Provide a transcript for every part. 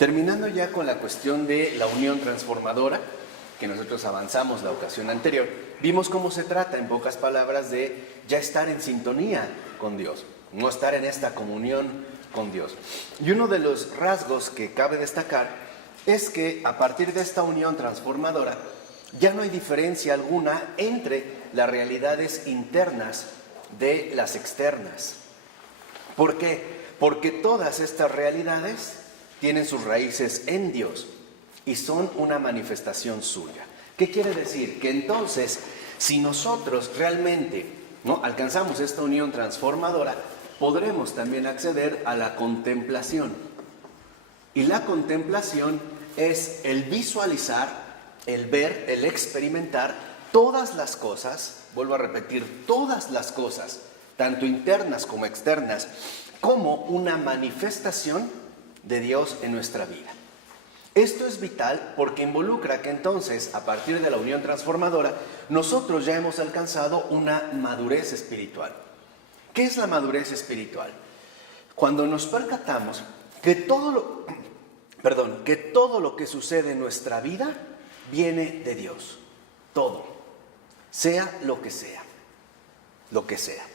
Terminando ya con la cuestión de la unión transformadora, que nosotros avanzamos la ocasión anterior, vimos cómo se trata, en pocas palabras, de ya estar en sintonía con Dios, no estar en esta comunión con Dios. Y uno de los rasgos que cabe destacar es que a partir de esta unión transformadora ya no hay diferencia alguna entre las realidades internas de las externas. ¿Por qué? Porque todas estas realidades tienen sus raíces en Dios y son una manifestación suya. ¿Qué quiere decir? Que entonces, si nosotros realmente no alcanzamos esta unión transformadora, podremos también acceder a la contemplación. Y la contemplación es el visualizar, el ver, el experimentar todas las cosas, vuelvo a repetir, todas las cosas, tanto internas como externas, como una manifestación de Dios en nuestra vida. Esto es vital porque involucra que entonces, a partir de la unión transformadora, nosotros ya hemos alcanzado una madurez espiritual. ¿Qué es la madurez espiritual? Cuando nos percatamos que todo lo que sucede en nuestra vida viene de Dios. Todo. Sea lo que sea. Lo que sea.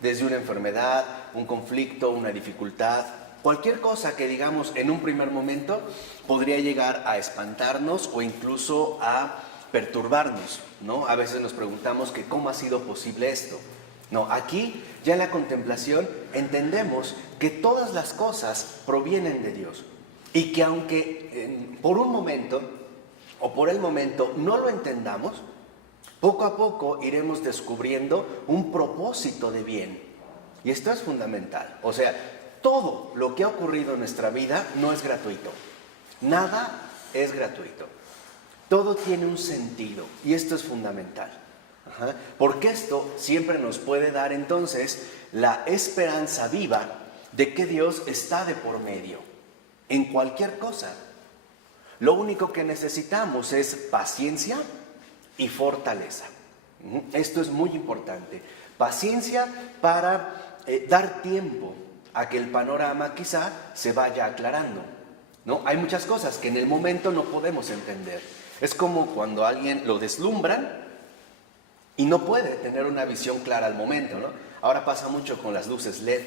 Desde una enfermedad, un conflicto, una dificultad, cualquier cosa que digamos en un primer momento podría llegar a espantarnos o incluso a perturbarnos, ¿no? A veces nos preguntamos que cómo ha sido posible esto. No, aquí ya en la contemplación entendemos que todas las cosas provienen de Dios y que aunque por un momento o por el momento no lo entendamos, poco a poco iremos descubriendo un propósito de bien. Y esto es fundamental. O sea, todo lo que ha ocurrido en nuestra vida no es gratuito. Nada es gratuito. Todo tiene un sentido y esto es fundamental. Porque esto siempre nos puede dar entonces la esperanza viva de que Dios está de por medio en cualquier cosa. Lo único que necesitamos es paciencia y fortaleza. Esto es muy importante. Paciencia para dar tiempo a que el panorama quizá se vaya aclarando, ¿no? Hay muchas cosas que en el momento no podemos entender. Es como cuando a alguien lo deslumbran y no puede tener una visión clara al momento, ¿no? Ahora pasa mucho con las luces LED,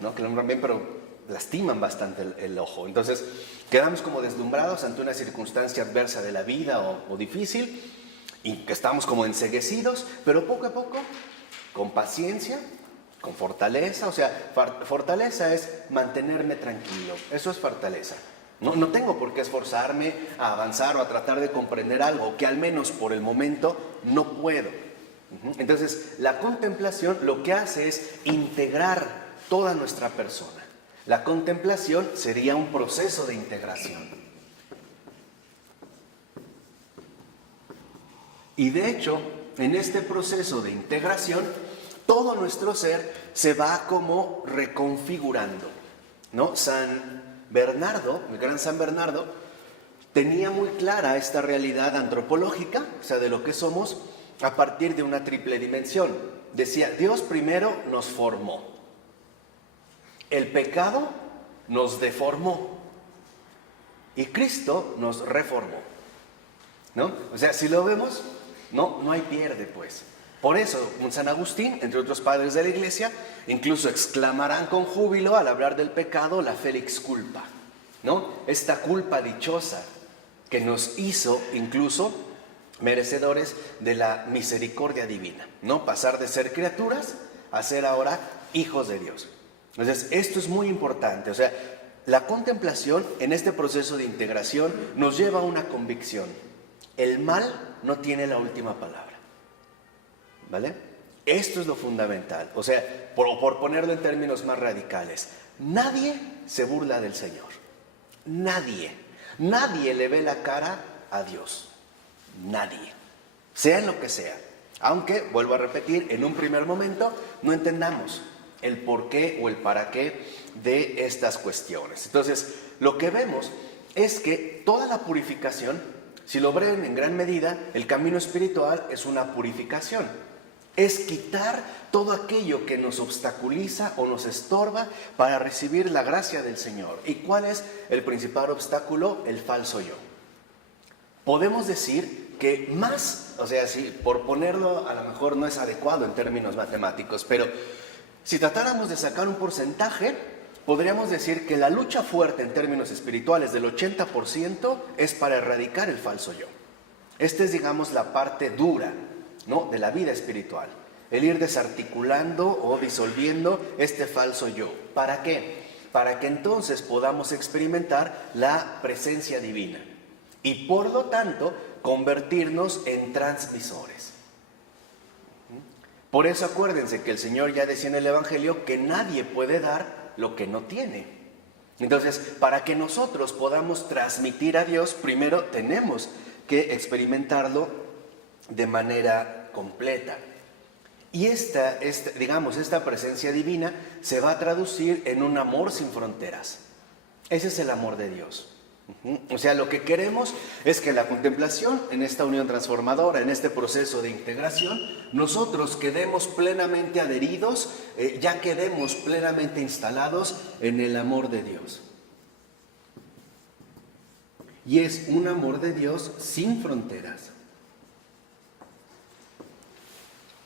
¿no? Que alumbran bien, pero lastiman bastante el ojo. Entonces, quedamos como deslumbrados ante una circunstancia adversa de la vida o difícil y que estamos como enceguecidos, pero poco a poco, con paciencia, con fortaleza. O sea, fortaleza es mantenerme tranquilo. Eso es fortaleza. No tengo por qué esforzarme a avanzar o a tratar de comprender algo que al menos por el momento no puedo. Entonces, la contemplación lo que hace es integrar toda nuestra persona. La contemplación sería un proceso de integración. Y de hecho, en este proceso de integración, todo nuestro ser se va como reconfigurando, ¿no? San Bernardo, el gran San Bernardo, tenía muy clara esta realidad antropológica, o sea, de lo que somos, a partir de una triple dimensión. Decía, Dios primero nos formó, el pecado nos deformó y Cristo nos reformó, ¿no? O sea, si lo vemos, no hay pierde, pues. Por eso, San Agustín, entre otros padres de la Iglesia, incluso exclamarán con júbilo al hablar del pecado la felix culpa, ¿no? Esta culpa dichosa que nos hizo incluso merecedores de la misericordia divina, ¿no? Pasar de ser criaturas a ser ahora hijos de Dios. Entonces, esto es muy importante. O sea, la contemplación en este proceso de integración nos lleva a una convicción. El mal no tiene la última palabra. ¿Vale? Esto es lo fundamental. O sea, por ponerlo en términos más radicales, nadie se burla del Señor. Nadie le ve la cara a Dios. Nadie. Sea en lo que sea. Aunque, vuelvo a repetir, en un primer momento no entendamos el por qué o el para qué de estas cuestiones. Entonces, lo que vemos es que toda la purificación, si lo ven en gran medida, el camino espiritual es una purificación. Es quitar todo aquello que nos obstaculiza o nos estorba para recibir la gracia del Señor. ¿Y cuál es el principal obstáculo? El falso yo. Podemos decir que más, o sea, si por ponerlo a lo mejor no es adecuado en términos matemáticos, pero si tratáramos de sacar un porcentaje, podríamos decir que la lucha fuerte en términos espirituales del 80% es para erradicar el falso yo. Esta es, digamos, la parte dura, ¿no?, de la vida espiritual. El ir desarticulando o disolviendo este falso yo. ¿Para qué? Para que entonces podamos experimentar la presencia divina y por lo tanto convertirnos en transmisores. Por eso acuérdense que el Señor ya decía en el Evangelio que nadie puede dar lo que no tiene. Entonces, para que nosotros podamos transmitir a Dios, primero tenemos que experimentarlo de manera completa. Y esta presencia divina se va a traducir en un amor sin fronteras. Ese es el amor de Dios. O sea, lo que queremos es que la contemplación, en esta unión transformadora, en este proceso de integración, nosotros quedemos plenamente adheridos, ya quedemos plenamente instalados en el amor de Dios. Y es un amor de Dios sin fronteras.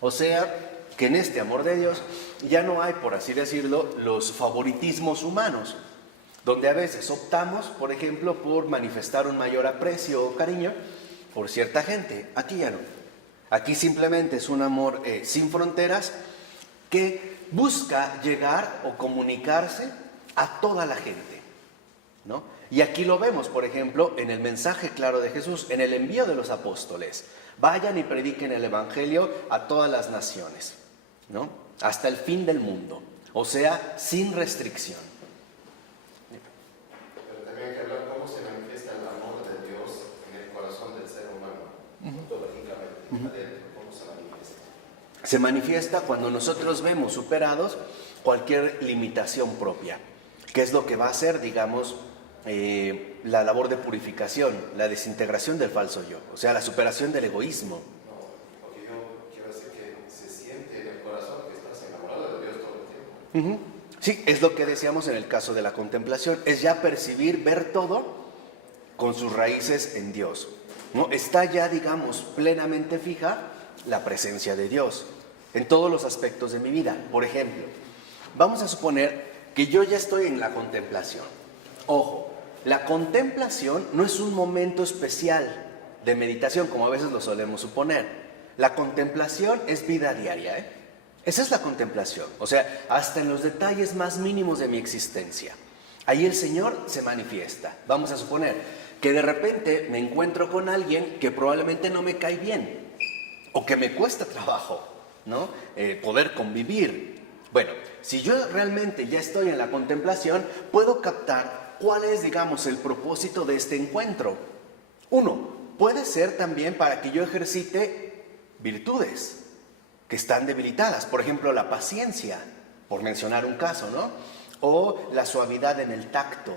O sea, que en este amor de Dios ya no hay, por así decirlo, los favoritismos humanos, donde a veces optamos, por ejemplo, por manifestar un mayor aprecio o cariño por cierta gente. Aquí ya no. Aquí simplemente es un amor sin fronteras que busca llegar o comunicarse a toda la gente, ¿no? Y aquí lo vemos, por ejemplo, en el mensaje claro de Jesús, en el envío de los apóstoles. Vayan y prediquen el Evangelio a todas las naciones, ¿no? Hasta el fin del mundo. O sea, sin restricción. Pero también hay que hablar cómo se manifiesta el amor de Dios en el corazón del ser humano, ontológicamente, adentro, cómo se manifiesta. Se manifiesta cuando nosotros vemos superados cualquier limitación propia, que es lo que va a hacer, digamos, la labor de purificación, la desintegración del falso yo, o sea, la superación del egoísmo. No, porque yo quiero decir que se siente en el corazón que estás enamorado de Dios todo el tiempo. Sí, es lo que decíamos en el caso de la contemplación, es ya percibir, ver todo con sus raíces en Dios, ¿no? Está ya, digamos, plenamente fija la presencia de Dios en todos los aspectos de mi vida. Por ejemplo, vamos a suponer que yo ya estoy en la contemplación. Ojo, la contemplación no es un momento especial de meditación, como a veces lo solemos suponer. La contemplación es vida diaria, ¿eh? Esa es la contemplación, o sea, hasta en los detalles más mínimos de mi existencia. Ahí el Señor se manifiesta. Vamos a suponer que de repente me encuentro con alguien que probablemente no me cae bien, o que me cuesta trabajo, ¿no? Poder convivir. Bueno, si yo realmente ya estoy en la contemplación, puedo captar cuál es, digamos, el propósito de este encuentro. Uno, puede ser también para que yo ejercite virtudes que están debilitadas. Por ejemplo, la paciencia, por mencionar un caso, ¿no? O la suavidad en el tacto.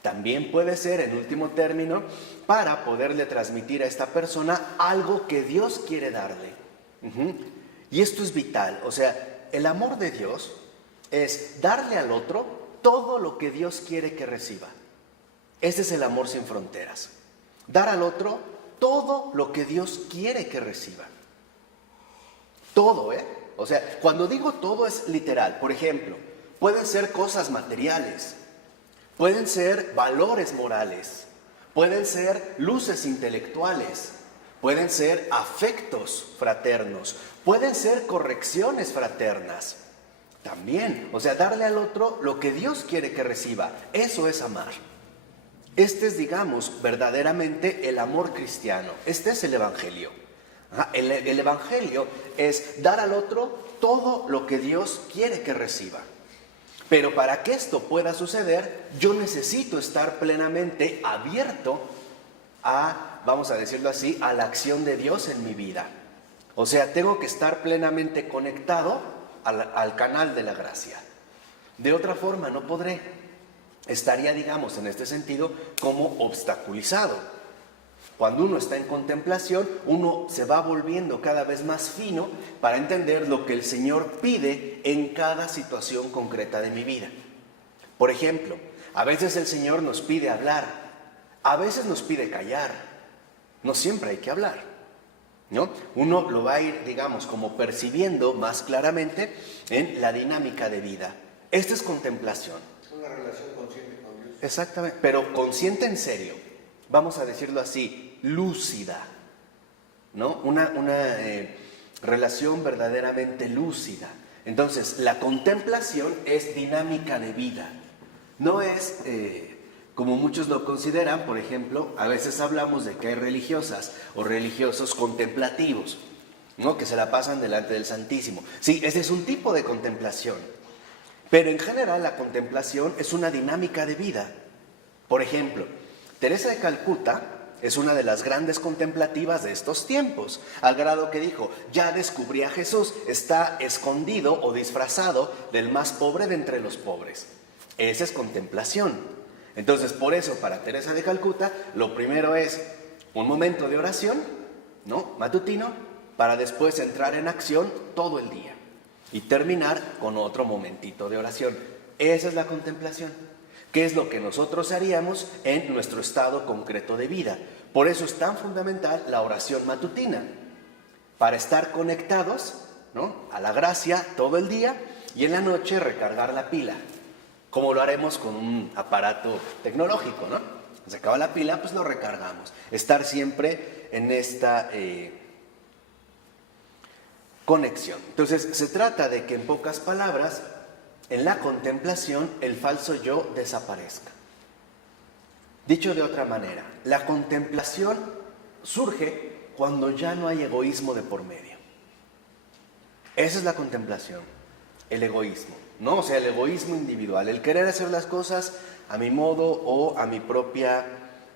También puede ser, en último término, para poderle transmitir a esta persona algo que Dios quiere darle. Y esto es vital. O sea, el amor de Dios es darle al otro todo lo que Dios quiere que reciba. Ese es el amor sin fronteras. Dar al otro todo lo que Dios quiere que reciba. Todo, ¿eh? O sea, cuando digo todo es literal. Por ejemplo, pueden ser cosas materiales, pueden ser valores morales, pueden ser luces intelectuales, pueden ser afectos fraternos, pueden ser correcciones fraternas. También, o sea, darle al otro lo que Dios quiere que reciba. Eso es amar. Este es, digamos, verdaderamente el amor cristiano. Este es el Evangelio. El Evangelio es dar al otro todo lo que Dios quiere que reciba. Pero para que esto pueda suceder, yo necesito estar plenamente abierto a, vamos a decirlo así, a la acción de Dios en mi vida. O sea, tengo que estar plenamente conectado al canal de la gracia. De otra forma no podré. Estaría, digamos, en este sentido, como obstaculizado. Cuando uno está en contemplación, uno se va volviendo cada vez más fino para entender lo que el Señor pide en cada situación concreta de mi vida. Por ejemplo, a veces el Señor nos pide hablar, a veces nos pide callar. No siempre hay que hablar, ¿no? Uno lo va a ir, digamos, como percibiendo más claramente en la dinámica de vida. Esta es contemplación. Una relación consciente con Dios. Exactamente, pero consciente en serio. Vamos a decirlo así, lúcida, ¿no? Una relación verdaderamente lúcida. Entonces, la contemplación es dinámica de vida. No es, como muchos lo consideran, por ejemplo, a veces hablamos de que hay religiosas o religiosos contemplativos, ¿no? Que se la pasan delante del Santísimo. Sí, ese es un tipo de contemplación. Pero en general la contemplación es una dinámica de vida. Por ejemplo, Teresa de Calcuta es una de las grandes contemplativas de estos tiempos, al grado que dijo, ya descubrí a Jesús, está escondido o disfrazado del más pobre de entre los pobres. Esa es contemplación. Entonces, por eso, para Teresa de Calcuta, lo primero es un momento de oración, ¿no? Matutino, para después entrar en acción todo el día y terminar con otro momentito de oración. Esa es la contemplación. ¿Qué es lo que nosotros haríamos en nuestro estado concreto de vida? Por eso es tan fundamental la oración matutina, para estar conectados, ¿no?, a la gracia todo el día y en la noche recargar la pila, como lo haremos con un aparato tecnológico, ¿no? Se acaba la pila, pues lo recargamos. Estar siempre en esta conexión. Entonces, se trata de que, en pocas palabras, en la contemplación, el falso yo desaparezca. Dicho de otra manera, la contemplación surge cuando ya no hay egoísmo de por medio. Esa es la contemplación, el egoísmo, ¿no? O sea, el egoísmo individual, el querer hacer las cosas a mi modo o a mi propia,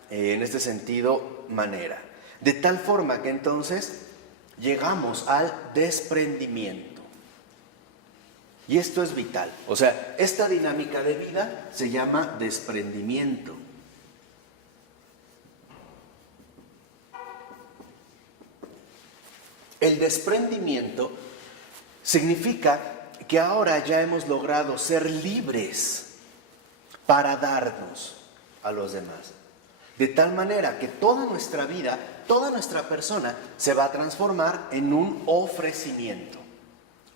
en este sentido, manera. De tal forma que entonces llegamos al desprendimiento. Y esto es vital. O sea, esta dinámica de vida se llama desprendimiento. El desprendimiento significa que ahora ya hemos logrado ser libres para darnos a los demás. De tal manera que toda nuestra vida, toda nuestra persona se va a transformar en un ofrecimiento.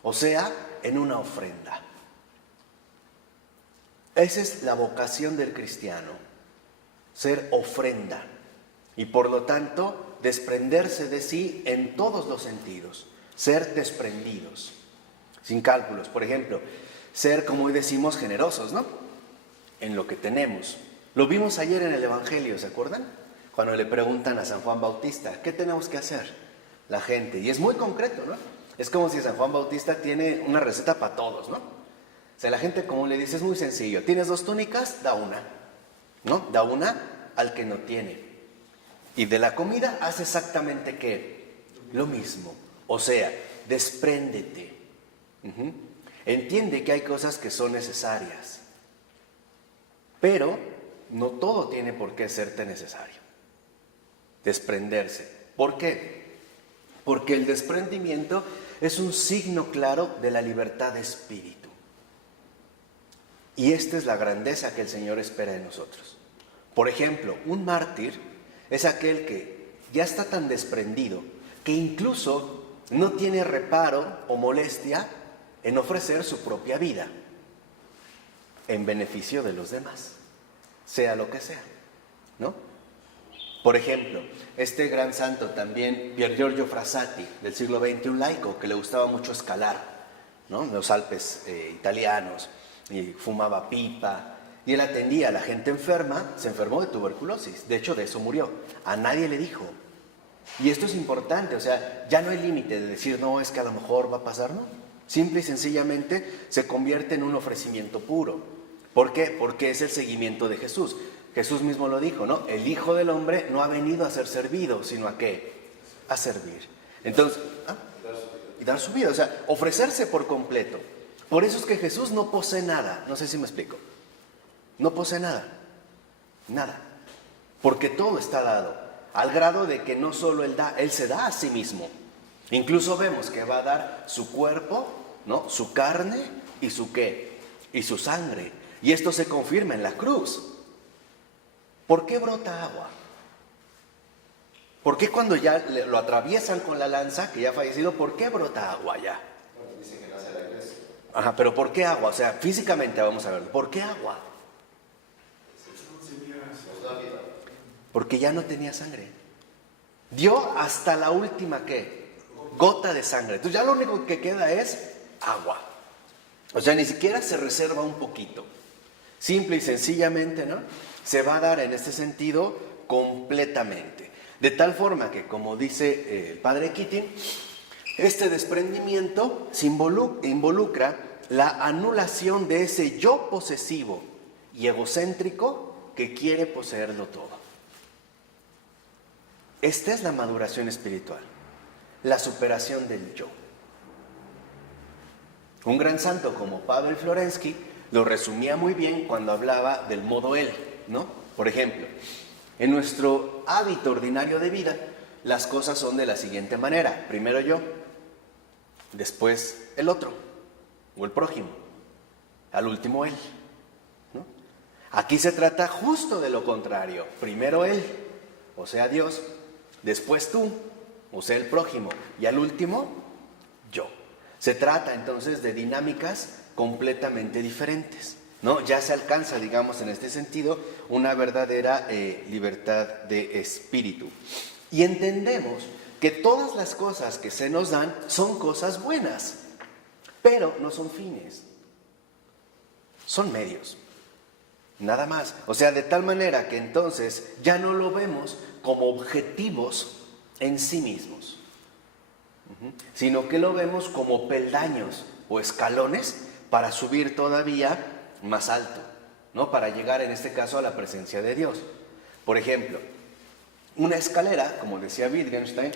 O sea, en una ofrenda. Esa es la vocación del cristiano, ser ofrenda y por lo tanto desprenderse de sí en todos los sentidos, ser desprendidos, sin cálculos. Por ejemplo, ser, como hoy decimos, generosos, ¿no? En lo que tenemos. Lo vimos ayer en el Evangelio, ¿se acuerdan? Cuando le preguntan a San Juan Bautista, ¿qué tenemos que hacer? La gente, y es muy concreto, ¿no? Es como si San Juan Bautista tiene una receta para todos, ¿no? O sea, la gente, como le dice, es muy sencillo. ¿Tienes 2 túnicas? Da una, ¿no? Da una al que no tiene. Y de la comida hace exactamente ¿qué? Lo mismo. O sea, despréndete. Entiende que hay cosas que son necesarias. Pero no todo tiene por qué serte necesario. Desprenderse. ¿Por qué? Porque el desprendimiento es un signo claro de la libertad de espíritu. Y esta es la grandeza que el Señor espera de nosotros. Por ejemplo, un mártir es aquel que ya está tan desprendido que incluso no tiene reparo o molestia en ofrecer su propia vida en beneficio de los demás, sea lo que sea, ¿no? Por ejemplo, este gran santo también, Pier Giorgio Frassati, del siglo XX, un laico que le gustaba mucho escalar, ¿no?, en los Alpes italianos, y fumaba pipa, y él atendía a la gente enferma, se enfermó de tuberculosis, de hecho de eso murió, a nadie le dijo. Y esto es importante, o sea, ya no hay límite de decir, no, es que a lo mejor va a pasar, ¿no? Simple y sencillamente se convierte en un ofrecimiento puro. ¿Por qué? Porque es el seguimiento de Jesús. Jesús mismo lo dijo, ¿no? El Hijo del Hombre no ha venido a ser servido, sino ¿a qué? A servir. Entonces, y dar su vida, o sea, ofrecerse por completo. Por eso es que Jesús no posee nada, no sé si me explico. No posee nada, nada, porque todo está dado. al grado de que no solo Él da, Él se da a sí mismo. Incluso vemos que va a dar su cuerpo, ¿no? Su carne y su ¿qué? Y su sangre. Y esto se confirma en la cruz. ¿Por qué brota agua? ¿Por qué cuando ya lo atraviesan con la lanza, que ya ha fallecido, por qué brota agua ya? Bueno, dicen que nace la iglesia. Ajá, pero ¿por qué agua? O sea, físicamente vamos a verlo. ¿Por qué agua? Nos da vida. Porque ya no tenía sangre. Dio hasta la última ¿qué? Gota de sangre. Entonces ya lo único que queda es agua. O sea, ni siquiera se reserva un poquito. Simple y sencillamente, ¿no? Se va a dar en este sentido completamente. De tal forma que, como dice el padre Keating, este desprendimiento se involucra la anulación de ese yo posesivo y egocéntrico que quiere poseerlo todo. Esta es la maduración espiritual, la superación del yo. Un gran santo como Pavel Florensky lo resumía muy bien cuando hablaba del modo él, ¿no? Por ejemplo, en nuestro hábito ordinario de vida, las cosas son de la siguiente manera. Primero yo, después el otro, o el prójimo, al último él, ¿no? Aquí se trata justo de lo contrario. Primero él, o sea Dios, después tú, o sea el prójimo, y al último, yo. Se trata entonces de dinámicas completamente diferentes, ¿no? Ya se alcanza, digamos, en este sentido, una verdadera libertad de espíritu. Y entendemos que todas las cosas que se nos dan son cosas buenas, pero no son fines, son medios, nada más. O sea, de tal manera que entonces ya no lo vemos como objetivos en sí mismos, sino que lo vemos como peldaños o escalones para subir todavía más alto, ¿no? Para llegar en este caso a la presencia de Dios. Por ejemplo, una escalera, como decía Wittgenstein,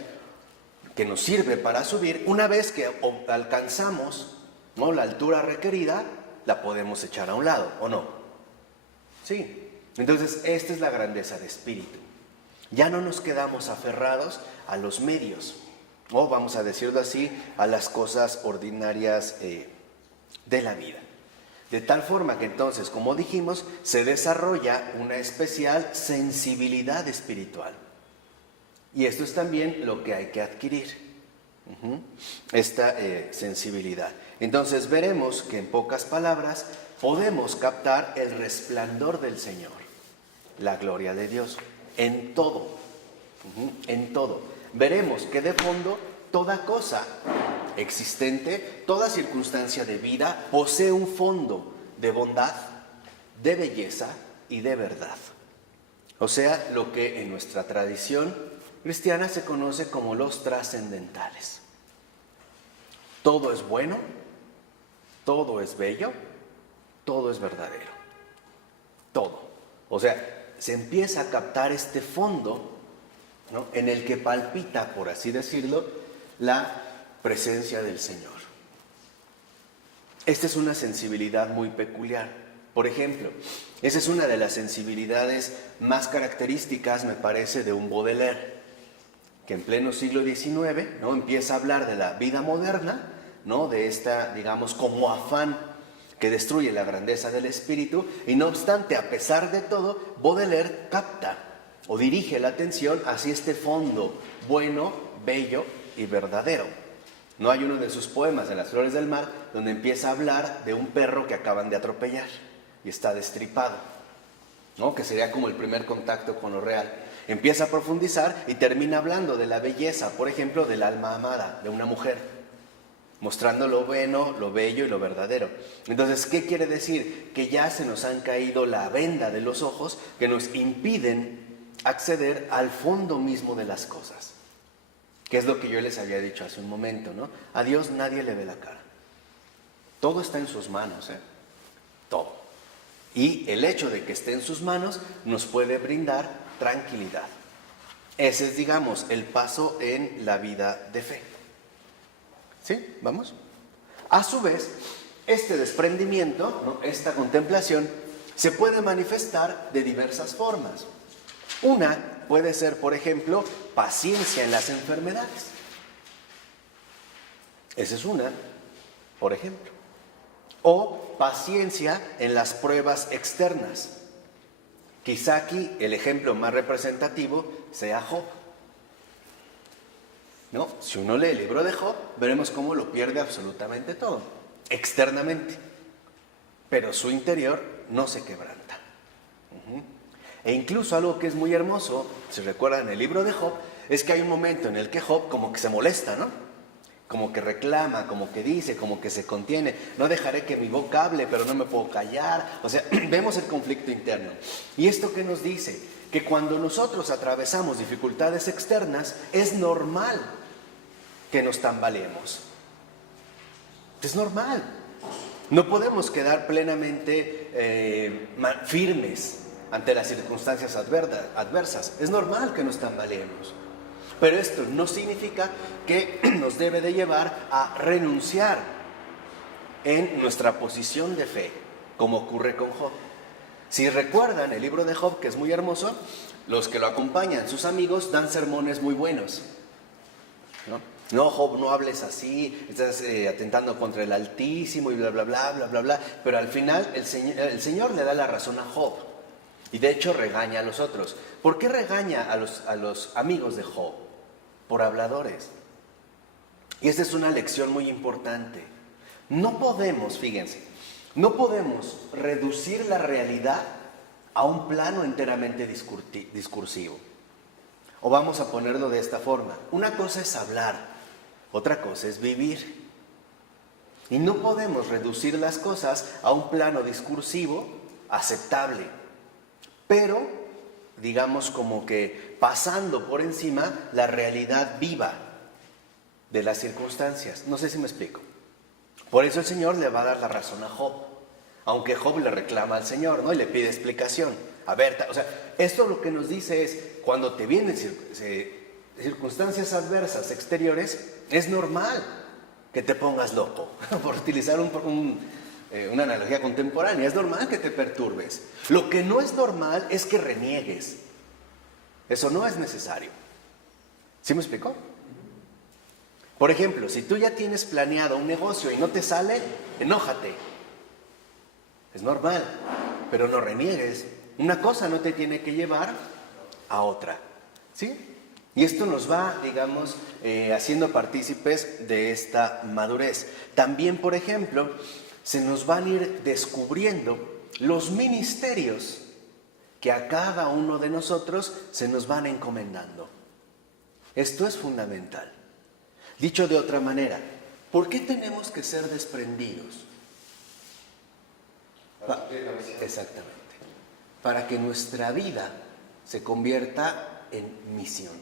que nos sirve para subir, una vez que alcanzamos, ¿no?, la altura requerida, la podemos echar a un lado, ¿o no? Sí. Entonces, esta es la grandeza de espíritu. Ya no nos quedamos aferrados a los medios, o vamos a decirlo así, a las cosas ordinarias de la vida. De tal forma que entonces, como dijimos, se desarrolla una especial sensibilidad espiritual. Y esto es también lo que hay que adquirir, esta sensibilidad. Entonces veremos que en pocas palabras podemos captar el resplandor del Señor, la gloria de Dios, en todo, en todo. Veremos que de fondo toda cosa existente, toda circunstancia de vida posee un fondo de bondad, de belleza y de verdad. O sea, lo que en nuestra tradición cristiana se conoce como los trascendentales. Todo es bueno, todo es bello, todo es verdadero. Todo. O sea, se empieza a captar este fondo, ¿no?, en el que palpita, por así decirlo, la presencia del Señor. Esta es una sensibilidad muy peculiar. Por ejemplo, esa es una de las sensibilidades más características, me parece, de un Baudelaire, que en pleno siglo XIX, ¿no?, empieza a hablar de la vida moderna, ¿no?, de esta, digamos, como afán que destruye la grandeza del espíritu, y no obstante, a pesar de todo, Baudelaire capta o dirige la atención hacia este fondo bueno, bello y verdadero. No hay uno de sus poemas, de Las Flores del Mar, donde empieza a hablar de un perro que acaban de atropellar y está destripado, ¿no?, que sería como el primer contacto con lo real. Empieza a profundizar y termina hablando de la belleza, por ejemplo, del alma amada de una mujer, mostrando lo bueno, lo bello y lo verdadero. Entonces, ¿qué quiere decir? Que ya se nos han caído la venda de los ojos que nos impiden acceder al fondo mismo de las cosas, que es lo que yo les había dicho hace un momento, ¿no? A Dios nadie le ve la cara. Todo está en sus manos, todo. Y el hecho de que esté en sus manos nos puede brindar tranquilidad. Ese es, digamos, el paso en la vida de fe. ¿Sí? ¿Vamos? A su vez, este desprendimiento, ¿no?, esta contemplación, se puede manifestar de diversas formas. Una puede ser, por ejemplo, paciencia en las enfermedades. Esa es una, por ejemplo. O paciencia en las pruebas externas. Quizá aquí el ejemplo más representativo sea Job. ¿No? Si uno lee el libro de Job, veremos cómo lo pierde absolutamente todo, externamente. Pero su interior no se quebranta. E incluso algo que es muy hermoso, si recuerdan el libro de Job, es que hay un momento en el que Job como que se molesta, ¿no? Como que reclama, como que dice, como que se contiene. No dejaré que mi boca hable, pero no me puedo callar. O sea, vemos el conflicto interno. ¿Y esto qué nos dice? Que cuando nosotros atravesamos dificultades externas, es normal que nos tambaleemos. Es normal. No podemos quedar plenamente firmes ante las circunstancias adversas. Es normal que nos tambaleemos. Pero esto no significa que nos debe de llevar a renunciar en nuestra posición de fe, como ocurre con Job. Si recuerdan el libro de Job, que es muy hermoso, los que lo acompañan, sus amigos, dan sermones muy buenos. No, Job, no hables así, estás atentando contra el Altísimo y bla, bla, bla, bla, bla, bla. Pero al final el Señor le da la razón a Job. Y de hecho regaña a los otros. ¿Por qué regaña a los amigos de Job? Por habladores. Y esta es una lección muy importante. No podemos, fíjense, no podemos reducir la realidad a un plano enteramente discursivo. O vamos a ponerlo de esta forma. Una cosa es hablar, otra cosa es vivir. Y no podemos reducir las cosas a un plano discursivo aceptable. Pero, digamos como que pasando por encima la realidad viva de las circunstancias. No sé si me explico. Por eso el Señor le va a dar la razón a Job. Aunque Job le reclama al Señor, ¿no? Y le pide explicación. A ver, o sea, esto lo que nos dice es, cuando te vienen circunstancias adversas exteriores, es normal que te pongas loco, por utilizar una analogía contemporánea. Es normal que te perturbes. Lo que no es normal es que reniegues. Eso no es necesario. ¿Sí me explicó? Por ejemplo, si tú ya tienes planeado un negocio y no te sale, enójate. Es normal, pero no reniegues. Una cosa no te tiene que llevar a otra. ¿Sí? Y esto nos va, digamos, haciendo partícipes de esta madurez. También, por ejemplo, se nos van a ir descubriendo los ministerios que a cada uno de nosotros se nos van encomendando. Esto es fundamental. Dicho de otra manera, ¿por qué tenemos que ser desprendidos? Exactamente. Para que nuestra vida se convierta en misión.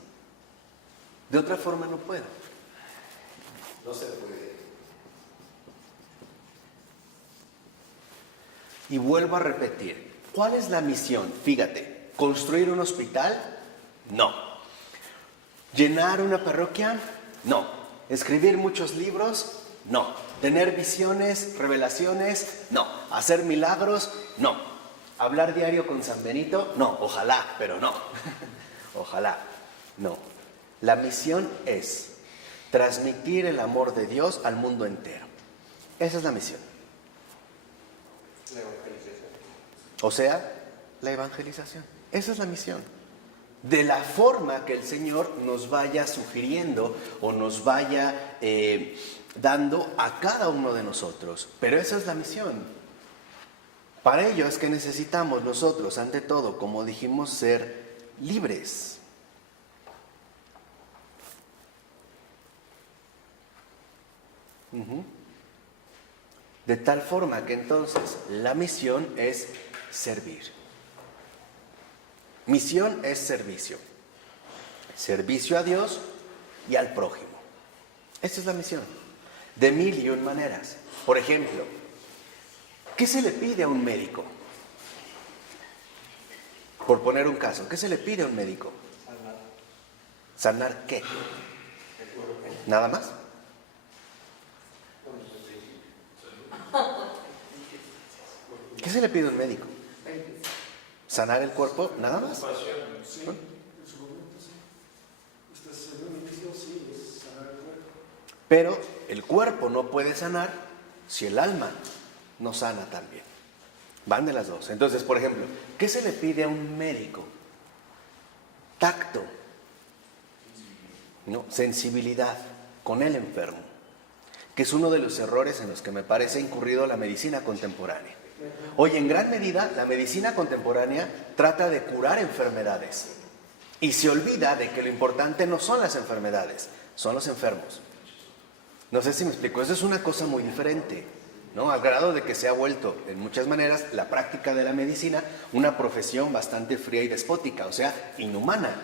De otra forma no puedo. No se puede. Y vuelvo a repetir, ¿cuál es la misión? Fíjate, ¿construir un hospital? No. ¿Llenar una parroquia? No. ¿Escribir muchos libros? No. ¿Tener visiones, revelaciones? No. ¿Hacer milagros? No. ¿Hablar diario con San Benito? No. Ojalá, pero no. Ojalá, no. La misión es transmitir el amor de Dios al mundo entero. Esa es la misión. La evangelización. O sea, la evangelización. Esa es la misión. De la forma que el Señor nos vaya sugiriendo o nos vaya dando a cada uno de nosotros. Pero esa es la misión. Para ello es que necesitamos nosotros, ante todo, como dijimos, ser libres. De tal forma que entonces la misión es servir. Misión es servicio. Servicio a Dios y al prójimo. Esta es la misión. De 1001 maneras. Por ejemplo, ¿qué se le pide a un médico? Por poner un caso, ¿qué se le pide a un médico? ¿Sanar qué? ¿Nada más? ¿Qué se le pide a un médico? sanar el cuerpo, nada más. Sí, en su momento sí. En un inicio sí, es sanar el cuerpo. Pero el cuerpo no puede sanar si el alma no sana también. Van de las dos. Entonces, por ejemplo, ¿qué se le pide a un médico? Tacto, ¿no? Sensibilidad con el enfermo, que es uno de los errores en los que me parece ha incurrido la medicina contemporánea. Hoy, en gran medida, la medicina contemporánea trata de curar enfermedades y se olvida de que lo importante no son las enfermedades, son los enfermos. No sé si me explico, eso es una cosa muy diferente, ¿no? Al grado de que se ha vuelto, en muchas maneras, la práctica de la medicina una profesión bastante fría y despótica, o sea, inhumana.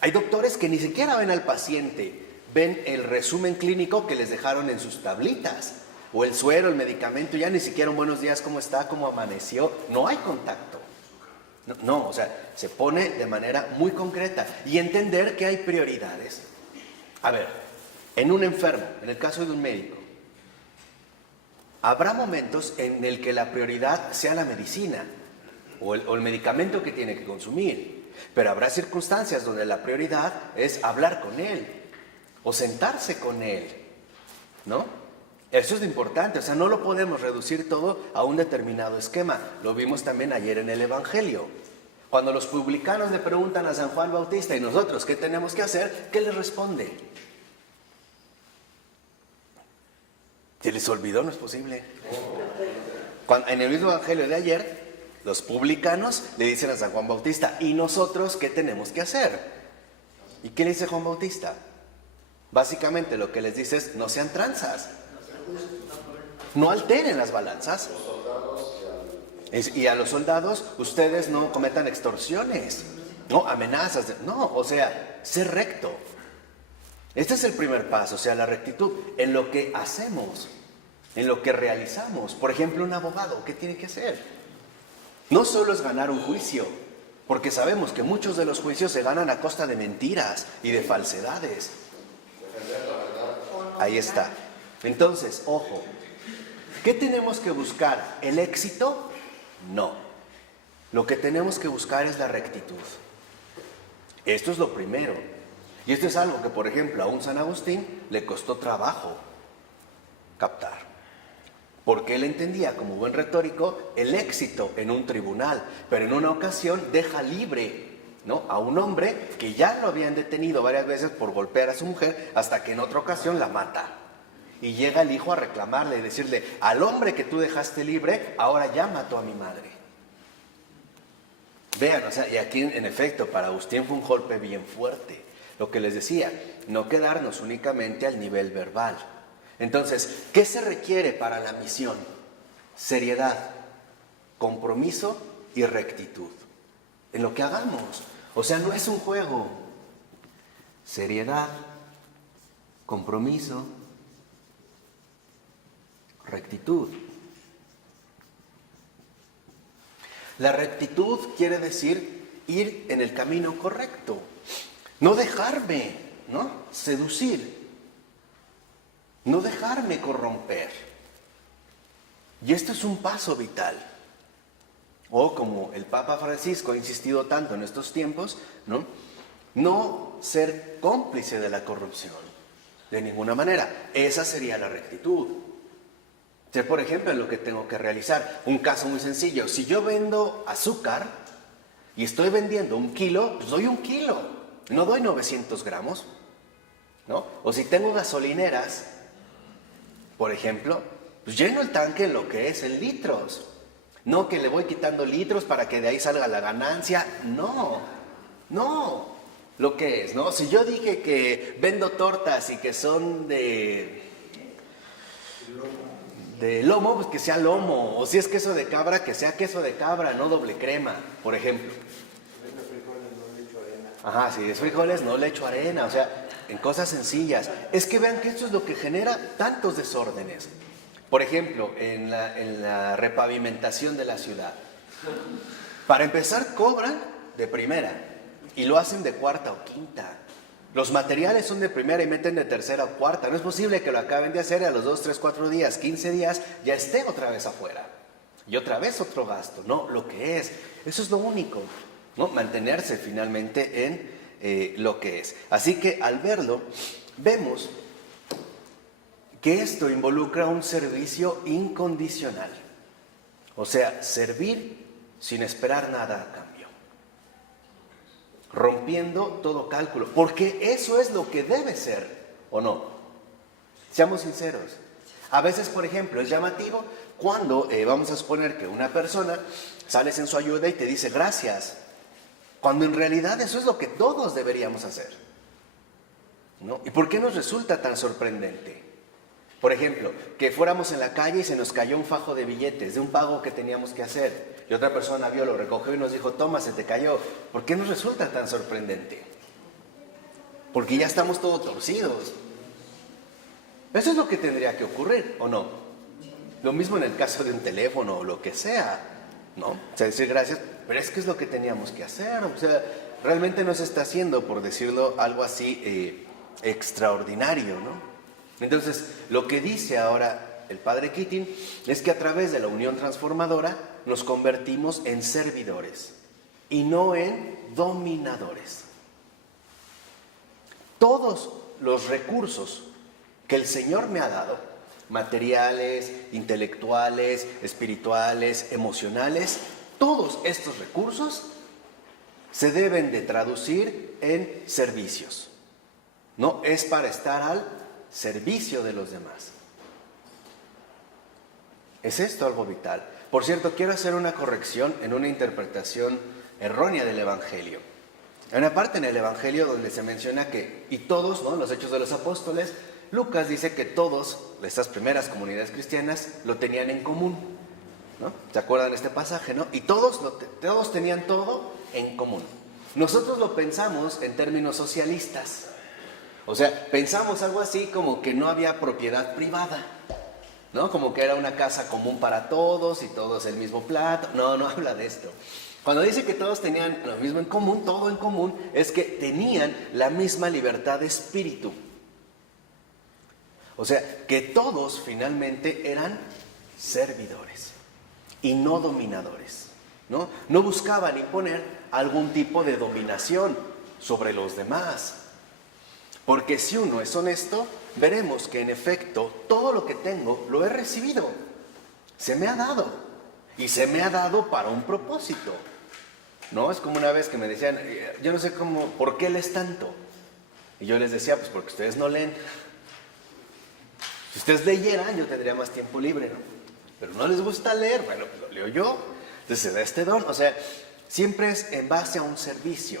Hay doctores que ni siquiera ven al paciente, ven el resumen clínico que les dejaron en sus tablitas, o el suero, el medicamento, ya ni siquiera un buenos días, ¿cómo está? ¿Cómo amaneció? No hay contacto. No, o sea, se pone de manera muy concreta y entender que hay prioridades. A ver, en un enfermo, en el caso de un médico, habrá momentos en el que la prioridad sea la medicina o el medicamento que tiene que consumir, pero habrá circunstancias donde la prioridad es hablar con él o sentarse con él, ¿no? Eso es lo importante, o sea, no lo podemos reducir todo a un determinado esquema. Lo vimos también ayer en el Evangelio. Cuando los publicanos le preguntan a San Juan Bautista, ¿y nosotros qué tenemos que hacer?, ¿qué les responde? ¿Se les olvidó? No es posible. En el mismo Evangelio de ayer, los publicanos le dicen a San Juan Bautista, ¿y nosotros qué tenemos que hacer? ¿Y qué le dice Juan Bautista? Básicamente lo que les dice es, no sean tranzas. No alteren las balanzas. Y a los soldados, ustedes no cometan extorsiones, no amenazas, no, o sea, ser recto. Este es el primer paso, o sea, la rectitud en lo que hacemos, en lo que realizamos. Por ejemplo, un abogado, ¿qué tiene que hacer? No solo es ganar un juicio, porque sabemos que muchos de los juicios se ganan a costa de mentiras y de falsedades. Ahí está. Entonces, ojo, ¿qué tenemos que buscar? ¿El éxito? No. Lo que tenemos que buscar es la rectitud. Esto es lo primero. Y esto es algo que, por ejemplo, a un San Agustín le costó trabajo captar. Porque él entendía, como buen retórico, el éxito en un tribunal. Pero en una ocasión deja libre, ¿no?, a un hombre que ya lo habían detenido varias veces por golpear a su mujer, hasta que en otra ocasión la mata. Y llega el hijo a reclamarle y decirle, al hombre que tú dejaste libre, ahora ya mató a mi madre. Vean, o sea, y aquí en efecto para Agustín fue un golpe bien fuerte. Lo que les decía, no quedarnos únicamente al nivel verbal. Entonces, ¿qué se requiere para la misión? Seriedad, compromiso y rectitud en lo que hagamos. O sea, no es un juego. Seriedad, compromiso, rectitud. La rectitud quiere decir ir en el camino correcto, no dejarme, ¿no?, seducir, no dejarme corromper. Y esto es un paso vital. O como el Papa Francisco ha insistido tanto en estos tiempos, no ser cómplice de la corrupción, de ninguna manera. Esa sería la rectitud. Ser, por ejemplo, en lo que tengo que realizar. Un caso muy sencillo, si yo vendo azúcar y estoy vendiendo 1 kilo, pues doy 1 kilo, no doy 900 gramos, ¿no? O si tengo gasolineras, por ejemplo, pues lleno el tanque en lo que es en litros. No que le voy quitando litros para que de ahí salga la ganancia. No. Lo que es, ¿no? Si yo dije que vendo tortas y que son de lomo, pues que sea lomo. O si es queso de cabra, que sea queso de cabra, no doble crema, por ejemplo. Si es de frijoles, no le echo arena. Ajá, si es frijoles, no le echo arena. O sea, en cosas sencillas. Es que vean que esto es lo que genera tantos desórdenes. Por ejemplo, en la repavimentación de la ciudad. Para empezar, cobran de primera y lo hacen de cuarta o quinta. Los materiales son de primera y meten de tercera o cuarta. No es posible que lo acaben de hacer y a los 2, 3, 4 días, 15 días, ya esté otra vez afuera. y otra vez otro gasto. No, lo que es. Eso es lo único, ¿no? Mantenerse finalmente en lo que es. Así que al verlo, vemos que esto involucra un servicio incondicional. O sea, servir sin esperar nada a cambio. Rompiendo todo cálculo. Porque eso es lo que debe ser, ¿o no? Seamos sinceros. A veces, por ejemplo, es llamativo cuando vamos a suponer que una persona sales en su ayuda y te dice gracias. Cuando en realidad eso es lo que todos deberíamos hacer, ¿no? ¿Y por qué nos resulta tan sorprendente? Por ejemplo, que fuéramos en la calle y se nos cayó un fajo de billetes de un pago que teníamos que hacer. Y otra persona vio, lo recogió y nos dijo, toma, se te cayó. ¿Por qué nos resulta tan sorprendente? Porque ya estamos todos torcidos. Eso es lo que tendría que ocurrir, ¿o no? Lo mismo en el caso de un teléfono o lo que sea, ¿no? O sea, decir gracias, pero es que es lo que teníamos que hacer. O sea, realmente no se está haciendo, por decirlo algo así, extraordinario, ¿no? Entonces, lo que dice ahora el padre Keating es que a través de la unión transformadora nos convertimos en servidores y no en dominadores. Todos los recursos que el Señor me ha dado, materiales, intelectuales, espirituales, emocionales, todos estos recursos se deben de traducir en servicios. No es para estar al servicio de los demás. ¿Es esto algo vital? Por cierto, quiero hacer una corrección en una interpretación errónea del Evangelio. Hay una parte en el Evangelio donde se menciona que, y todos, ¿no?, en los Hechos de los Apóstoles, Lucas dice que todos, estas primeras comunidades cristianas, lo tenían en común, ¿no? ¿Se acuerdan de este pasaje, no? Y todos tenían todo en común. Nosotros lo pensamos en términos socialistas. O sea, pensamos algo así como que no había propiedad privada, ¿no? Como que era una casa común para todos y todos el mismo plato. No, no habla de esto. Cuando dice que todos tenían lo mismo en común, todo en común, es que tenían la misma libertad de espíritu. O sea, que todos finalmente eran servidores y no dominadores, ¿no? No buscaban imponer algún tipo de dominación sobre los demás. Porque si uno es honesto, veremos que en efecto todo lo que tengo lo he recibido. Se me ha dado. Y se me ha dado para un propósito. ¿No? Es como una vez que me decían, yo no sé por qué lees tanto. Y yo les decía, pues porque ustedes no leen. Si ustedes leyeran, yo tendría más tiempo libre, ¿no? Pero no les gusta leer, bueno, pues lo leo yo. Entonces se da este don. O sea, siempre es en base a un servicio,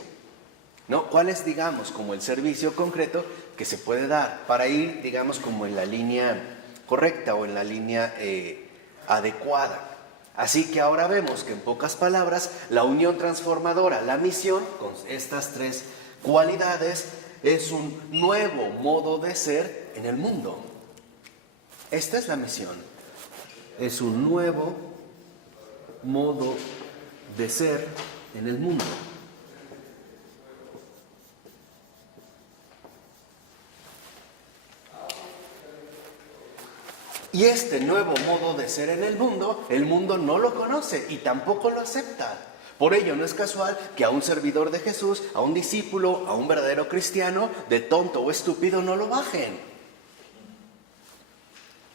¿no? ¿Cuál es, digamos, como el servicio concreto que se puede dar para ir, digamos, como en la línea correcta o en la línea adecuada? Así que ahora vemos que en pocas palabras, la unión transformadora, la misión, con estas tres cualidades, es un nuevo modo de ser en el mundo. Esta es la misión. Es un nuevo modo de ser en el mundo. Y este nuevo modo de ser en el mundo no lo conoce y tampoco lo acepta. Por ello no es casual que a un servidor de Jesús, a un discípulo, a un verdadero cristiano, de tonto o estúpido no lo bajen.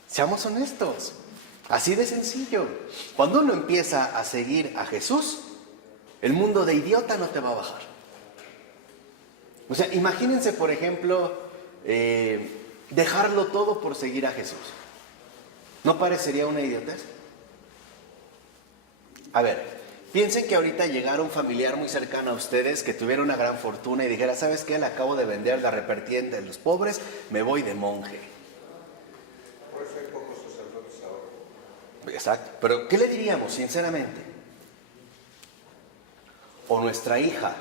Seamos honestos, así de sencillo. Cuando uno empieza a seguir a Jesús, el mundo de idiota no te va a bajar. O sea, imagínense, por ejemplo, dejarlo todo por seguir a Jesús. ¿No parecería una idiotez? A ver, piensen que ahorita llegara un familiar muy cercano a ustedes que tuviera una gran fortuna y dijera, ¿sabes qué? Le acabo de vender, la repartí entre los pobres, me voy de monje. Por eso hay pocos sacerdotes ahora. Exacto, pero ¿qué le diríamos sinceramente? O nuestra hija,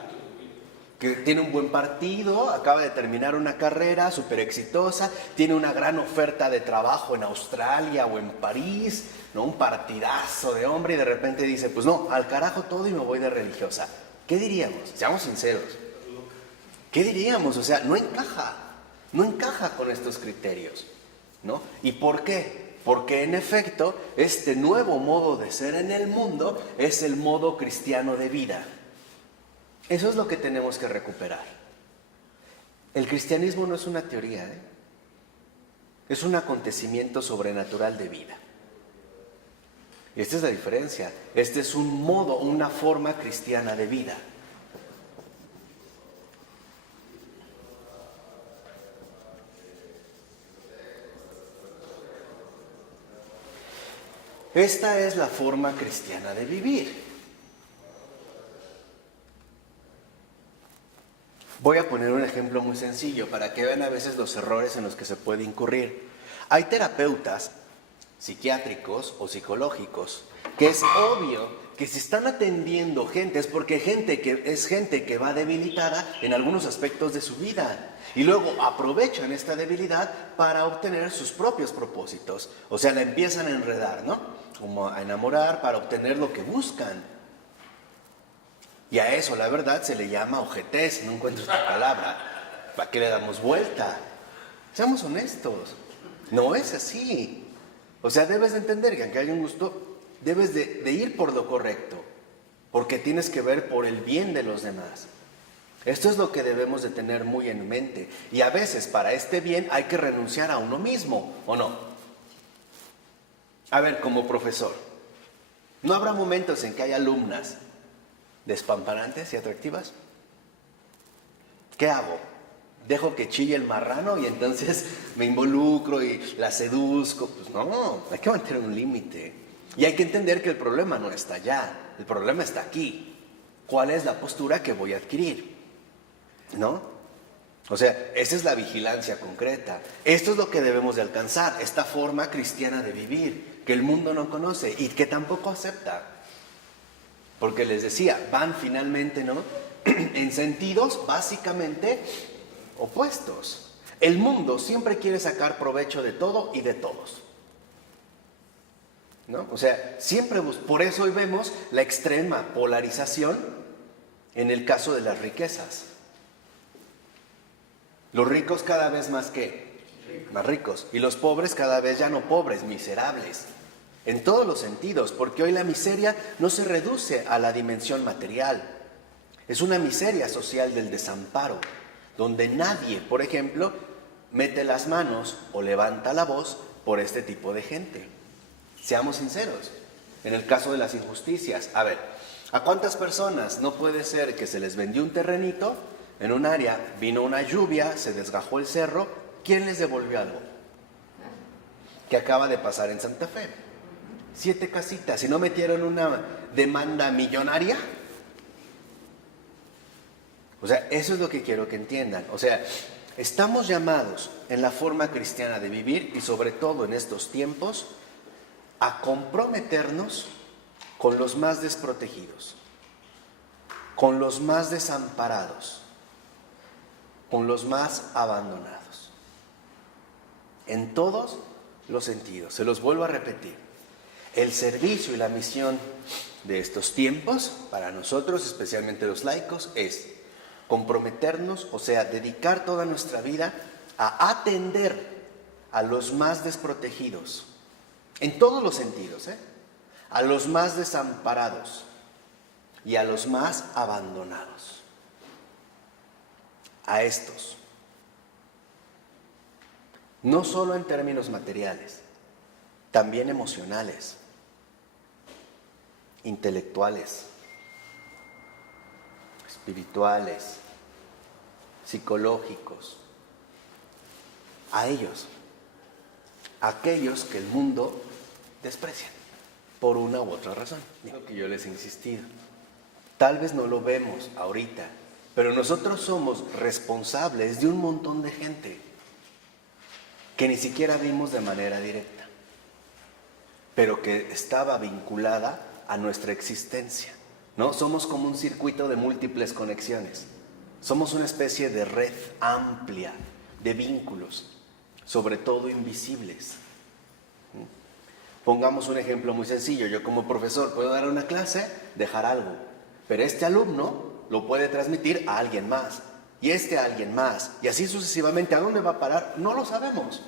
que tiene un buen partido, acaba de terminar una carrera súper exitosa, tiene una gran oferta de trabajo en Australia o en París, ¿no? Un partidazo de hombre y de repente dice, pues no, al carajo todo y me voy de religiosa. ¿Qué diríamos? Seamos sinceros. ¿Qué diríamos? O sea, no encaja con estos criterios, ¿no? ¿Y por qué? Porque en efecto, este nuevo modo de ser en el mundo es el modo cristiano de vida. Eso es lo que tenemos que recuperar. El cristianismo no es una teoría, es un acontecimiento sobrenatural de vida. Y esta es la diferencia. Este es un modo, una forma cristiana de vida. Esta es la forma cristiana de vivir. Voy a poner un ejemplo muy sencillo para que vean a veces los errores en los que se puede incurrir. Hay terapeutas psiquiátricos o psicológicos que es obvio que si están atendiendo gente es porque es gente que va debilitada en algunos aspectos de su vida y luego aprovechan esta debilidad para obtener sus propios propósitos. O sea, la empiezan a enredar, ¿no? Como a enamorar para obtener lo que buscan. Y a eso, la verdad, se le llama ojetez, no encuentro esta palabra. ¿Para qué le damos vuelta? Seamos honestos. No es así. O sea, debes de entender que aunque haya un gusto, debes de ir por lo correcto. Porque tienes que ver por el bien de los demás. Esto es lo que debemos de tener muy en mente. Y a veces, para este bien, hay que renunciar a uno mismo, ¿o no? A ver, como profesor, ¿no habrá momentos en que hay alumnas despampanantes y atractivas? ¿Qué hago? ¿Dejo que chille el marrano y entonces me involucro y la seduzco? Pues no, hay que mantener un límite. Y hay que entender que el problema no está allá, el problema está aquí. ¿Cuál es la postura que voy a adquirir? ¿No? O sea, esa es la vigilancia concreta. Esto es lo que debemos de alcanzar, esta forma cristiana de vivir, que el mundo no conoce y que tampoco acepta. Porque les decía, van finalmente, ¿no?, en sentidos básicamente opuestos. El mundo siempre quiere sacar provecho de todo y de todos, ¿no? O sea, siempre por eso hoy vemos la extrema polarización en el caso de las riquezas. Los ricos cada vez más ricos, y los pobres cada vez ya no pobres, miserables. En todos los sentidos, porque hoy la miseria no se reduce a la dimensión material. Es una miseria social del desamparo, donde nadie, por ejemplo, mete las manos o levanta la voz por este tipo de gente. Seamos sinceros, en el caso de las injusticias, a ver, ¿a cuántas personas no puede ser que se les vendió un terrenito en un área, vino una lluvia, se desgajó el cerro, ¿quién les devolvió algo? Que acaba de pasar en Santa Fe. 7 casitas, ¿y no metieron una demanda millonaria? O sea, eso es lo que quiero que entiendan. O sea, estamos llamados en la forma cristiana de vivir y sobre todo en estos tiempos a comprometernos con los más desprotegidos, con los más desamparados, con los más abandonados. En todos los sentidos. Se los vuelvo a repetir. El servicio y la misión de estos tiempos, para nosotros, especialmente los laicos, es comprometernos, o sea, dedicar toda nuestra vida a atender a los más desprotegidos, en todos los sentidos, a los más desamparados y a los más abandonados. A estos. No solo en términos materiales, también emocionales, intelectuales, espirituales, psicológicos. A ellos, aquellos que el mundo desprecia por una u otra razón. Lo que yo les he insistido. Tal vez no lo vemos ahorita, pero nosotros somos responsables de un montón de gente que ni siquiera vimos de manera directa, pero que estaba vinculada a nuestra existencia, ¿no? Somos como un circuito de múltiples conexiones. Somos una especie de red amplia de vínculos, sobre todo invisibles. Pongamos un ejemplo muy sencillo. Yo como profesor puedo dar una clase, dejar algo, pero este alumno lo puede transmitir a alguien más, y a alguien más, y así sucesivamente. ¿A dónde va a parar? No lo sabemos,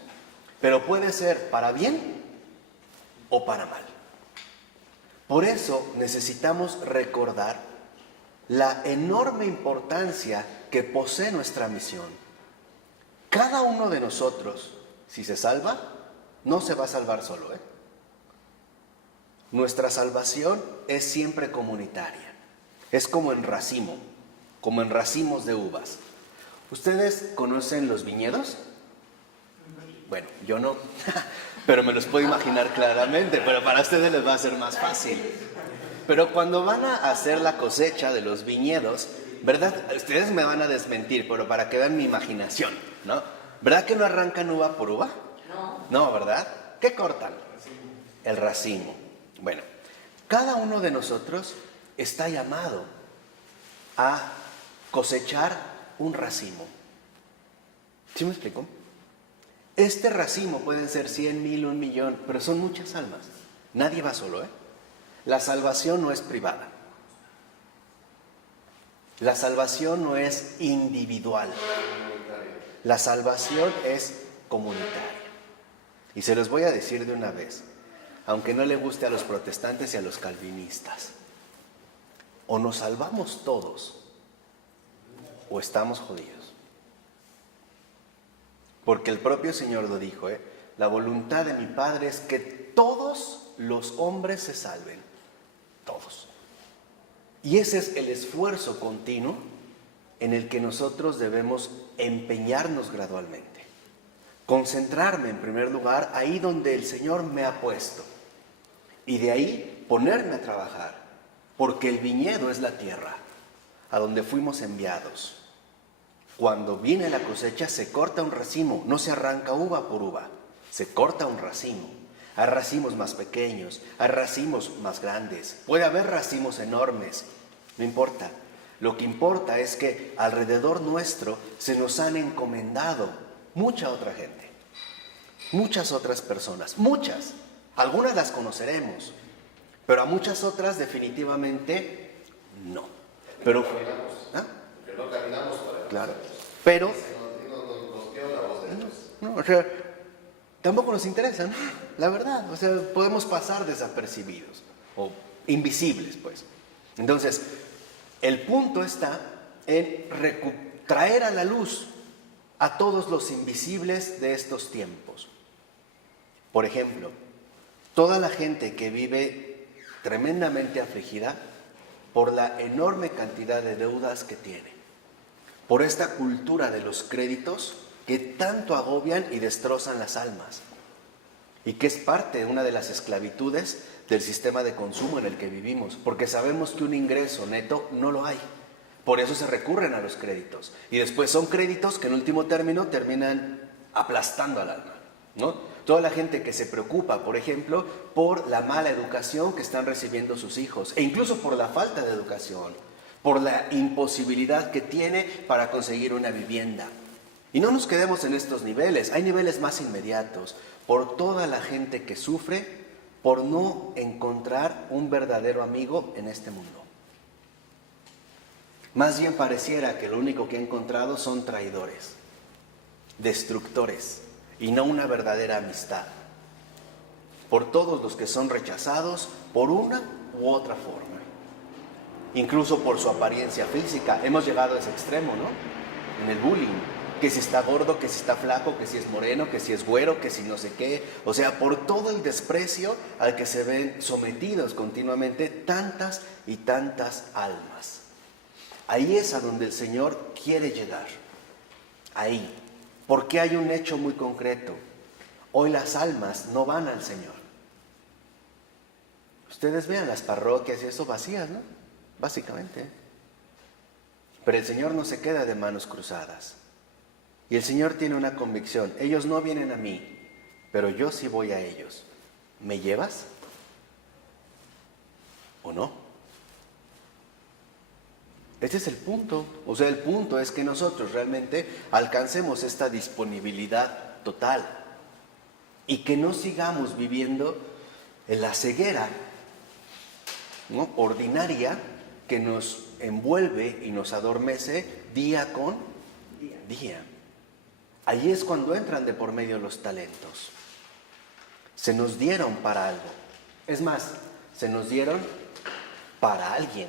pero puede ser para bien o para mal. Por eso necesitamos recordar la enorme importancia que posee nuestra misión. Cada uno de nosotros, si se salva, no se va a salvar solo, Nuestra salvación es siempre comunitaria. Es como en racimo, como en racimos de uvas. ¿Ustedes conocen los viñedos? Bueno, yo no, pero me los puedo imaginar claramente, pero para ustedes les va a ser más fácil. Pero cuando van a hacer la cosecha de los viñedos, ¿verdad? Ustedes me van a desmentir, pero para que vean mi imaginación, ¿no? ¿Verdad que no arrancan uva por uva? No, ¿verdad? ¿Qué cortan? El racimo. Bueno, cada uno de nosotros está llamado a cosechar un racimo. ¿Sí me explico? Este racimo pueden ser 100,000, 1,000,000, pero son muchas almas. Nadie va solo, La salvación no es privada. La salvación no es individual. La salvación es comunitaria. Y se los voy a decir de una vez, aunque no le guste a los protestantes y a los calvinistas. O nos salvamos todos, o estamos jodidos. Porque el propio Señor lo dijo, la voluntad de mi Padre es que todos los hombres se salven. Todos. Y ese es el esfuerzo continuo en el que nosotros debemos empeñarnos gradualmente. Concentrarme en primer lugar ahí donde el Señor me ha puesto. Y de ahí ponerme a trabajar. Porque el viñedo es la tierra a donde fuimos enviados. Cuando viene la cosecha se corta un racimo, no se arranca uva por uva, se corta un racimo. Hay racimos más pequeños, hay racimos más grandes, puede haber racimos enormes, no importa. Lo que importa es que alrededor nuestro se nos han encomendado mucha otra gente, muchas otras personas, muchas. Algunas las conoceremos, pero a muchas otras definitivamente no. Pero no caminamos para claro, pero nos dio la voz de Dios. no, o sea, tampoco nos interesa, ¿no? La verdad, o sea, podemos pasar desapercibidos o invisibles, pues. Entonces, el punto está en traer a la luz a todos los invisibles de estos tiempos. Por ejemplo, toda la gente que vive tremendamente afligida por la enorme cantidad de deudas que tiene, por esta cultura de los créditos que tanto agobian y destrozan las almas, y que es parte de una de las esclavitudes del sistema de consumo en el que vivimos, porque sabemos que un ingreso neto no lo hay. Por eso se recurren a los créditos. Y después son créditos que en último término terminan aplastando al alma, ¿no? Toda la gente que se preocupa, por ejemplo, por la mala educación que están recibiendo sus hijos, e incluso por la falta de educación, por la imposibilidad que tiene para conseguir una vivienda. Y no nos quedemos en estos niveles, hay niveles más inmediatos, por toda la gente que sufre por no encontrar un verdadero amigo en este mundo. Más bien pareciera que lo único que ha encontrado son traidores, destructores, y no una verdadera amistad. Por todos los que son rechazados por una u otra forma. Incluso por su apariencia física. Hemos llegado a ese extremo, ¿no? En el bullying. Que si está gordo, que si está flaco, que si es moreno, que si es güero, que si no sé qué. O sea, por todo el desprecio al que se ven sometidos continuamente tantas y tantas almas. Ahí es a donde el Señor quiere llegar. Ahí. Porque hay un hecho muy concreto. Hoy las almas no van al Señor. Ustedes vean las parroquias y eso vacías, ¿no? Básicamente. Pero el Señor no se queda de manos cruzadas. Y el Señor tiene una convicción. Ellos no vienen a mí, pero yo sí voy a ellos. ¿Me llevas? ¿O no? Este es el punto. O sea, el punto es que nosotros realmente alcancemos esta disponibilidad total. Y que no sigamos viviendo en la ceguera, ¿no?, ordinaria que nos envuelve y nos adormece día con día. Allí es cuando entran de por medio los talentos. se nos dieron para algo. Es más, se nos dieron para alguien,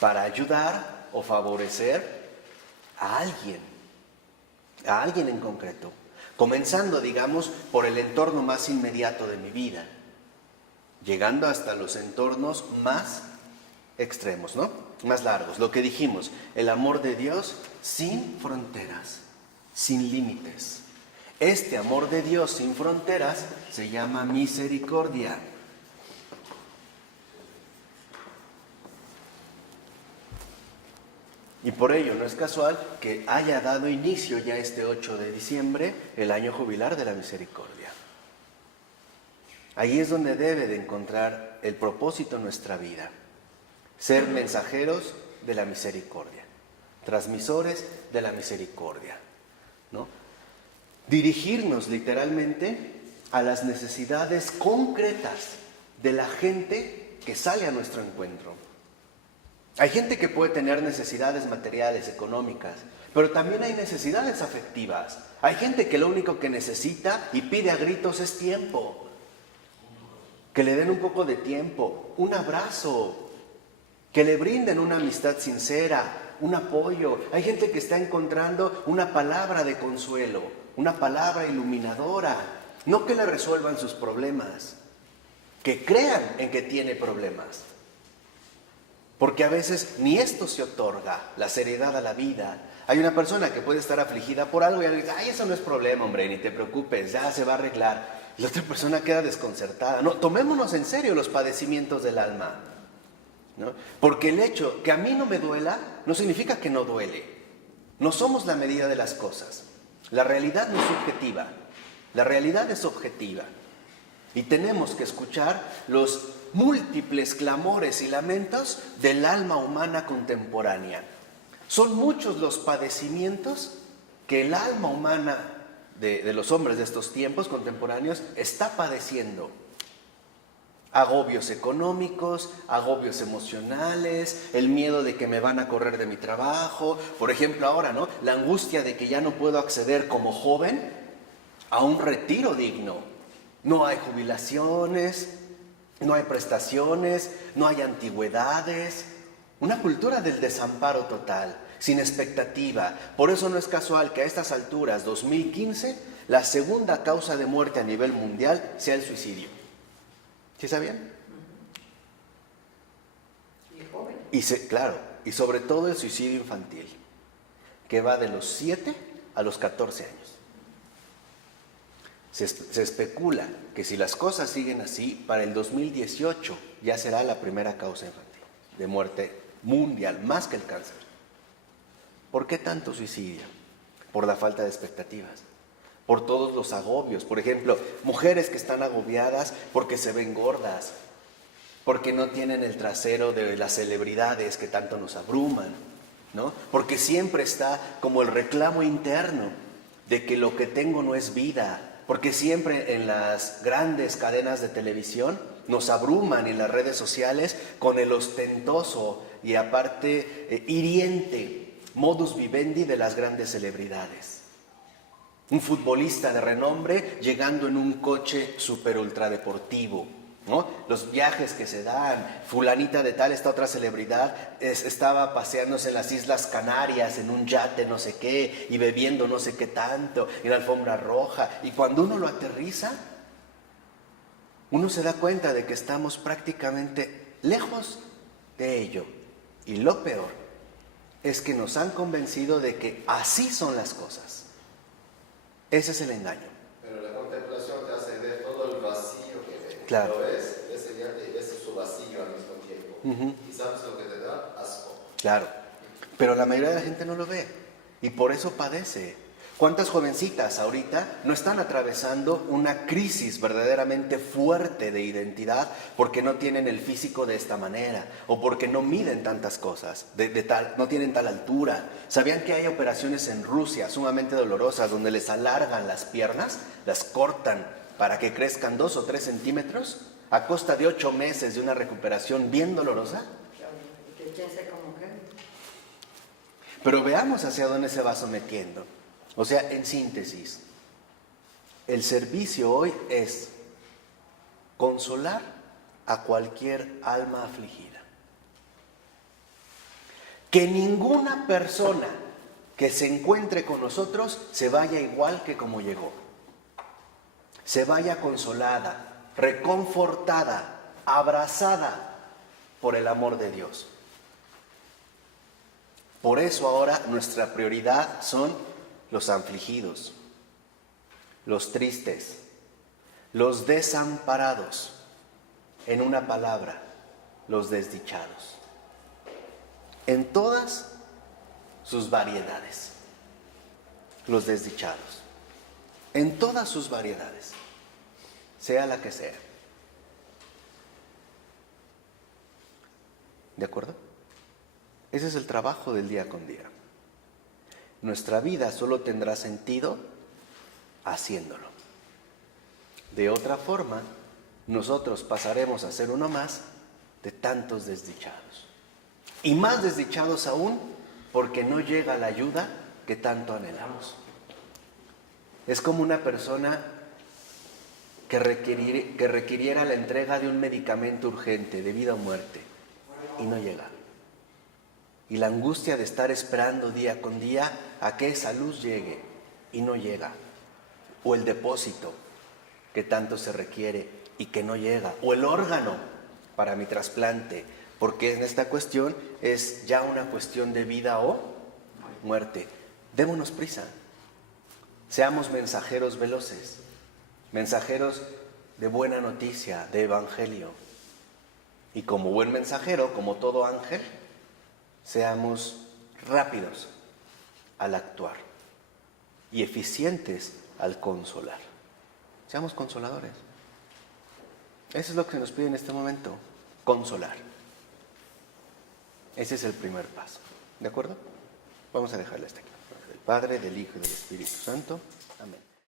para ayudar o favorecer a alguien en concreto, comenzando, digamos, por el entorno más inmediato de mi vida, llegando hasta los entornos más extremos, ¿no? Más largos. Lo que dijimos, el amor de Dios sin fronteras, sin límites. Este amor de Dios sin fronteras se llama misericordia. Y por ello no es casual que haya dado inicio ya este 8 de diciembre el año jubilar de la misericordia. Ahí es donde debe de encontrar el propósito en nuestra vida. Ser mensajeros de la misericordia, transmisores de la misericordia, ¿no? Dirigirnos literalmente a las necesidades concretas de la gente que sale a nuestro encuentro. Hay gente que puede tener necesidades materiales, económicas, pero también hay necesidades afectivas. Hay gente que lo único que necesita y pide a gritos es tiempo. Que le den un poco de tiempo, un abrazo, que le brinden una amistad sincera, un apoyo. Hay gente que está encontrando una palabra de consuelo, una palabra iluminadora. No que le resuelvan sus problemas, que crean en que tiene problemas. Porque a veces ni esto se otorga, la seriedad a la vida. Hay una persona que puede estar afligida por algo y alguien dice, ay, eso no es problema, hombre, ni te preocupes, ya se va a arreglar. Y la otra persona queda desconcertada. No, tomémonos en serio los padecimientos del alma, ¿no? Porque el hecho que a mí no me duela no significa que no duele. No somos la medida de las cosas. La realidad no es subjetiva, la realidad es objetiva. Y tenemos que escuchar los múltiples clamores y lamentos del alma humana contemporánea. Son muchos los padecimientos que el alma humana de los hombres de estos tiempos contemporáneos está padeciendo. Agobios económicos, agobios emocionales, el miedo de que me van a correr de mi trabajo. Por ejemplo, ahora, ¿no? La angustia de que ya no puedo acceder como joven a un retiro digno. No hay jubilaciones, no hay prestaciones, no hay antigüedades. Una cultura del desamparo total, sin expectativa. Por eso no es casual que a estas alturas, 2015, la segunda causa de muerte a nivel mundial sea el suicidio. ¿Sí sabían? Y joven. Claro, y sobre todo el suicidio infantil, que va de los 7 a los 14 años. Se especula que si las cosas siguen así, para el 2018 ya será la primera causa infantil de muerte mundial, más que el cáncer. ¿Por qué tanto suicidio? Por la falta de expectativas, por todos los agobios. Por ejemplo, mujeres que están agobiadas porque se ven gordas, porque no tienen el trasero de las celebridades que tanto nos abruman, ¿no? Porque siempre está como el reclamo interno de que lo que tengo no es vida. Porque siempre en las grandes cadenas de televisión nos abruman en las redes sociales con el ostentoso y aparte hiriente modus vivendi de las grandes celebridades. Un futbolista de renombre llegando en un coche super ultradeportivo, ¿no? Los viajes que se dan, fulanita de tal, esta otra celebridad, estaba paseándose en las Islas Canarias en un yate no sé qué y bebiendo no sé qué tanto en la alfombra roja. Y cuando uno lo aterriza, uno se da cuenta de que estamos prácticamente lejos de ello. Y lo peor es que nos han convencido de que así son las cosas. Ese es el engaño. Pero la contemplación te hace ver todo el vacío que ves. Claro. Lo ves, ves su vacío al mismo tiempo. Y sabes lo que te da asco. Claro, pero la mayoría de la gente no lo ve y por eso padece. ¿Cuántas jovencitas ahorita no están atravesando una crisis verdaderamente fuerte de identidad porque no tienen el físico de esta manera o porque no miden tantas cosas, no tienen tal altura? ¿Sabían que hay operaciones en Rusia sumamente dolorosas donde les alargan las piernas, las cortan para que crezcan 2 o 3 centímetros a costa de 8 meses de una recuperación bien dolorosa? Que quién sé cómo qué. Pero veamos hacia dónde se va sometiendo. O sea, en síntesis, El servicio hoy es consolar a cualquier alma afligida. Que ninguna persona que se encuentre con nosotros se vaya igual que como llegó. Se vaya consolada, reconfortada, abrazada por el amor de Dios. Por eso ahora nuestra prioridad son los afligidos, los tristes, los desamparados, en una palabra, los desdichados. En todas sus variedades, los desdichados, en todas sus variedades, sea la que sea. ¿De acuerdo? Ese es el trabajo del día con día. Nuestra vida solo tendrá sentido haciéndolo. De otra forma, nosotros pasaremos a ser uno más de tantos desdichados. Y más desdichados aún porque no llega la ayuda que tanto anhelamos. Es como una persona que requiriera la entrega de un medicamento urgente de vida o muerte y no llega. Y la angustia de estar esperando día con día a que esa luz llegue y no llega. O el depósito que tanto se requiere y que no llega. O el órgano para mi trasplante. Porque en esta cuestión es ya una cuestión de vida o muerte. Démonos prisa. Seamos mensajeros veloces. Mensajeros de buena noticia, de evangelio. Y como buen mensajero, como todo ángel, seamos rápidos al actuar y eficientes al consolar. Seamos consoladores. Eso es lo que se nos pide en este momento, consolar. Ese es el primer paso. ¿De acuerdo? Vamos a dejarle hasta aquí. Del Padre, del Hijo y del Espíritu Santo. Amén.